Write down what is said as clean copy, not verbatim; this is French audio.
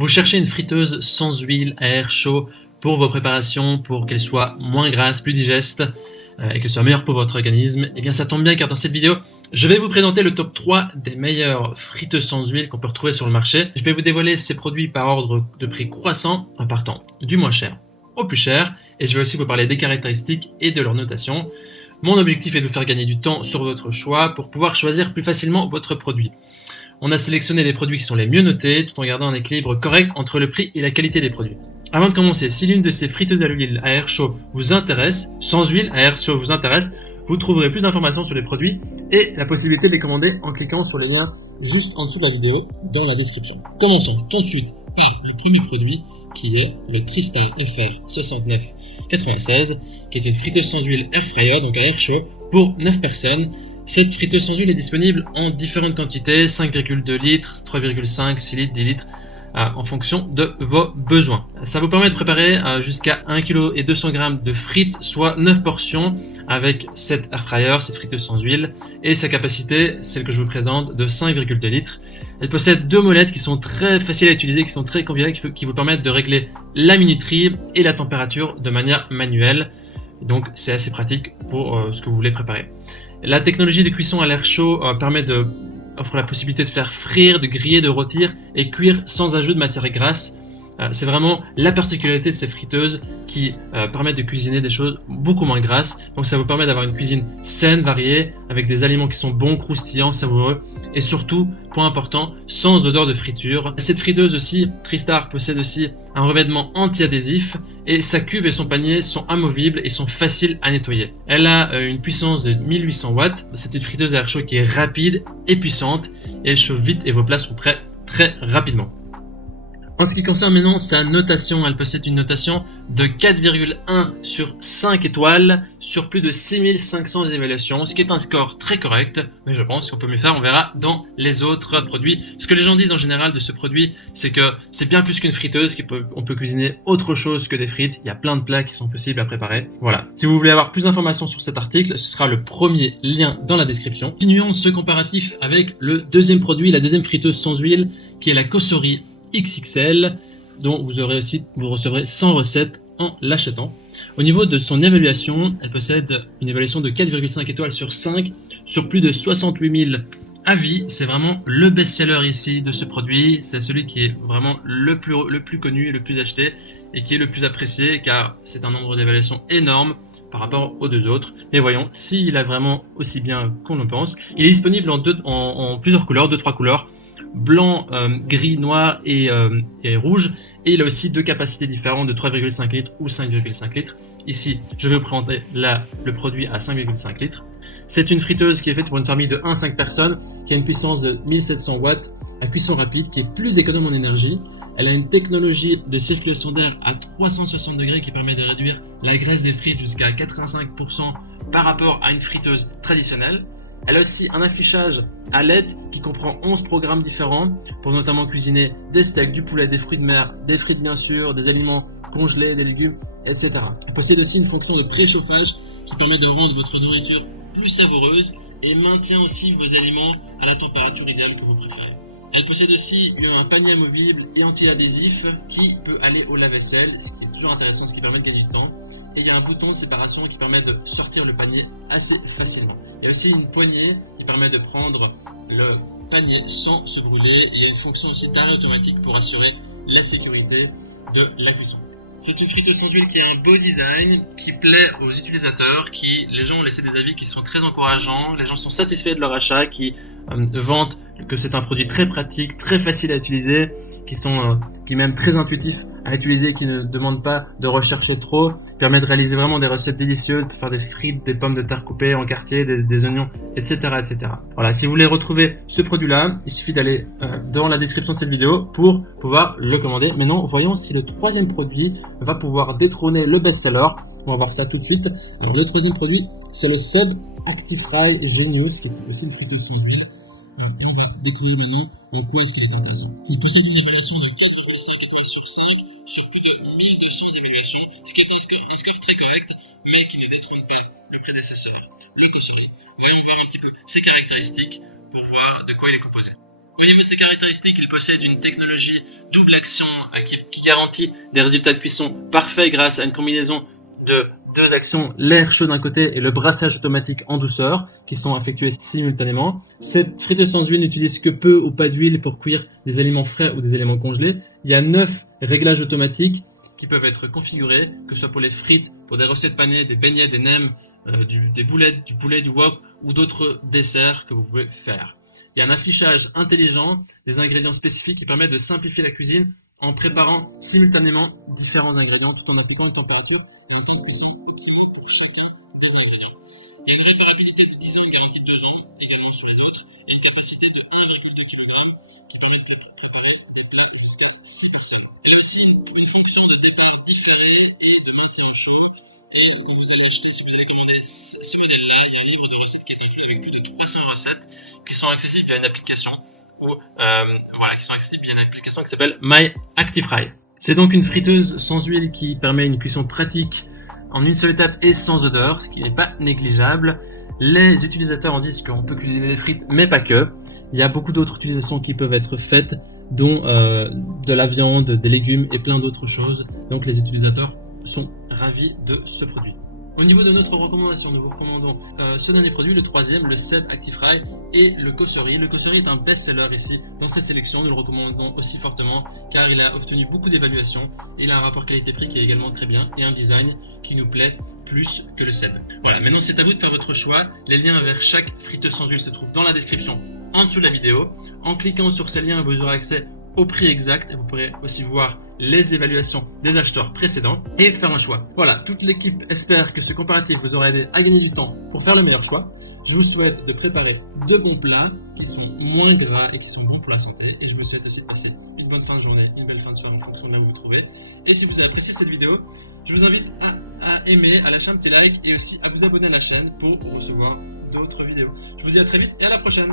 Vous cherchez une friteuse sans huile à air chaud pour vos préparations, pour qu'elle soit moins grasse, plus digeste et qu'elle soit meilleure pour votre organisme. Eh bien ça tombe bien car dans cette vidéo, je vais vous présenter le top 3 des meilleures friteuses sans huile qu'on peut retrouver sur le marché. Je vais vous dévoiler ces produits par ordre de prix croissant en partant du moins cher au plus cher et je vais aussi vous parler des caractéristiques et de leur notation. Mon objectif est de vous faire gagner du temps sur votre choix pour pouvoir choisir plus facilement votre produit. On a sélectionné des produits qui sont les mieux notés tout en gardant un équilibre correct entre le prix et la qualité des produits. Avant de commencer, si l'une de ces friteuses à l'huile à air chaud vous intéresse, sans huile à air chaud vous intéresse, vous trouverez plus d'informations sur les produits et la possibilité de les commander en cliquant sur les liens juste en dessous de la vidéo dans la description. Commençons tout de suite par le premier produit qui est le Tristar FR 6996 qui est une friteuse sans huile air fryer, donc à air chaud, pour 9 personnes. Cette friteuse sans huile est disponible en différentes quantités, 5,2 litres, 3,5, 6 litres, 10 litres, en fonction de vos besoins. Ça vous permet de préparer jusqu'à 1,2 kg de frites, soit 9 portions avec cette air fryer, cette friteuse sans huile, et sa capacité, celle que je vous présente, de 5,2 litres. Elle possède deux molettes qui sont très faciles à utiliser, qui sont très conviviales, qui vous permettent de régler la minuterie et la température de manière manuelle. Donc c'est assez pratique pour ce que vous voulez préparer. La technologie de cuisson à l'air chaud offre la possibilité de faire frire, de griller, de rôtir et cuire sans ajout de matière grasse. C'est vraiment la particularité de ces friteuses qui permettent de cuisiner des choses beaucoup moins grasses. Donc ça vous permet d'avoir une cuisine saine, variée, avec des aliments qui sont bons, croustillants, savoureux et surtout, point important, sans odeur de friture. Cette friteuse aussi, Tristar possède aussi un revêtement anti-adhésif et sa cuve et son panier sont amovibles et sont faciles à nettoyer. Elle a une puissance de 1800 watts. C'est une friteuse à air chaud qui est rapide et puissante et elle chauffe vite et vos plats sont prêts très rapidement. En ce qui concerne maintenant sa notation, elle possède une notation de 4,1 sur 5 étoiles sur plus de 6500 évaluations, ce qui est un score très correct, mais je pense qu'on peut mieux faire, on verra dans les autres produits. Ce que les gens disent en général de ce produit, c'est que c'est bien plus qu'une friteuse, on peut cuisiner autre chose que des frites, il y a plein de plats qui sont possibles à préparer. Voilà. Si vous voulez avoir plus d'informations sur cet article, ce sera le premier lien dans la description. Continuons ce comparatif avec le deuxième produit, la deuxième friteuse sans huile, qui est la Cosori XXL, dont vous recevrez 100 recettes en l'achetant. Au niveau de son évaluation, elle possède une évaluation de 4,5 étoiles sur 5 sur plus de 68 000 avis. C'est vraiment le best-seller ici de ce produit. C'est celui qui est vraiment le plus connu, le plus acheté et qui est le plus apprécié car c'est un nombre d'évaluations énorme par rapport aux deux autres. Mais voyons s'il a vraiment aussi bien qu'on le pense. Il est disponible en plusieurs couleurs, 2-3 couleurs. Blanc, gris, noir et rouge, et il a aussi deux capacités différentes de 3,5 litres ou 5,5 litres. Ici, je vais vous présenter le produit à 5,5 litres. C'est une friteuse qui est faite pour une famille de 1 à 5 personnes, qui a une puissance de 1700 watts à cuisson rapide, qui est plus économe en énergie. Elle a une technologie de circulation d'air à 360 degrés qui permet de réduire la graisse des frites jusqu'à 85% par rapport à une friteuse traditionnelle. Elle a aussi un affichage à LED qui comprend 11 programmes différents pour notamment cuisiner des steaks, du poulet, des fruits de mer, des frites bien sûr, des aliments congelés, des légumes, etc. Elle possède aussi une fonction de préchauffage qui permet de rendre votre nourriture plus savoureuse et maintient aussi vos aliments à la température idéale que vous préférez. Elle possède aussi un panier amovible et anti-adhésif qui peut aller au lave-vaisselle, ce qui est toujours intéressant, ce qui permet de gagner du temps. Et il y a un bouton de séparation qui permet de sortir le panier assez facilement. Il y a aussi une poignée qui permet de prendre le panier sans se brûler. Et il y a une fonction aussi d'arrêt automatique pour assurer la sécurité de la cuisson. C'est une friteuse sans huile qui a un beau design, qui plaît aux utilisateurs, les gens ont laissé des avis qui sont très encourageants, les gens sont satisfaits de leur achat, qui vantent que c'est un produit très pratique, très facile à utiliser, qui est même très intuitif à utiliser, qui ne demande pas de rechercher trop, permet de réaliser vraiment des recettes délicieuses, pour faire des frites, des pommes de terre coupées en quartier, des oignons, etc., etc. Voilà, si vous voulez retrouver ce produit-là, il suffit d'aller dans la description de cette vidéo pour pouvoir le commander. Maintenant, voyons si le troisième produit va pouvoir détrôner le best-seller. On va voir ça tout de suite. Alors, le troisième produit, c'est le Seb ActiFry Genius, qui est aussi une friteuse sans huile. Et on va découvrir maintenant en quoi est-ce qu'il est intéressant. Il possède une évaluation de 4,5 étoiles sur 5 sur plus de 1200 évaluations, ce qui est un score très correct, mais qui ne détrône pas le prédécesseur, le Cosori. Voyons voir un petit peu ses caractéristiques pour voir de quoi il est composé. Au niveau de ses caractéristiques, il possède une technologie double action qui garantit des résultats de cuisson parfaits grâce à une combinaison de deux actions, l'air chaud d'un côté et le brassage automatique en douceur, qui sont effectués simultanément. Cette friteuse sans huile n'utilise que peu ou pas d'huile pour cuire des aliments frais ou des aliments congelés. Il y a 9 réglages automatiques qui peuvent être configurés, que ce soit pour les frites, pour des recettes panées, des beignets, des nems, des boulettes, du poulet, du wok ou d'autres desserts que vous pouvez faire. Il y a un affichage intelligent des ingrédients spécifiques qui permet de simplifier la cuisine en préparant simultanément différents ingrédients tout en appliquant une température et un temps de cuisson optimal pour chacun des ingrédients. Il y a une réparabilité de 10 ans, garantie de 2 ans également sur les autres, et une capacité de 1,2 kg qui permet de préparer des plats jusqu'à 6 personnes. Il y a aussi une fonction de débit différé et de maintien en chaud. Et quand vous allez acheter, si vous allez commander ce modèle-là, il y a un livre de recettes qui a été inclus avec plus de 300 recettes qui sont accessibles via une application qui sont accessibles via une application qui s'appelle My ActiveFry. C'est donc une friteuse sans huile qui permet une cuisson pratique en une seule étape et sans odeur, ce qui n'est pas négligeable. Les utilisateurs en disent qu'on peut cuisiner des frites, mais pas que. Il y a beaucoup d'autres utilisations qui peuvent être faites, dont de la viande, des légumes et plein d'autres choses. Donc les utilisateurs sont ravis de ce produit. Au niveau de notre recommandation, nous vous recommandons ce dernier produit, le troisième, le Seb ActiveFry et le Cosserie. Le Cosserie est un best-seller ici dans cette sélection, nous le recommandons aussi fortement car il a obtenu beaucoup d'évaluations. Il a un rapport qualité-prix qui est également très bien et un design qui nous plaît plus que le Seb. Voilà, maintenant c'est à vous de faire votre choix. Les liens vers chaque friteuse sans huile se trouvent dans la description en dessous de la vidéo. En cliquant sur ces liens, vous aurez accès au prix exact et vous pourrez aussi voir les évaluations des acheteurs précédents et faire un choix. Voilà, toute l'équipe espère que ce comparatif vous aura aidé à gagner du temps pour faire le meilleur choix. Je vous souhaite de préparer de bons plats qui sont moins gras et qui sont bons pour la santé et je vous souhaite aussi de passer une bonne fin de journée, une belle fin de soirée en fonction de là où vous vous trouvez. Et si vous avez apprécié cette vidéo, je vous invite à aimer, à lâcher un petit like et aussi à vous abonner à la chaîne pour recevoir d'autres vidéos. Je vous dis à très vite et à la prochaine.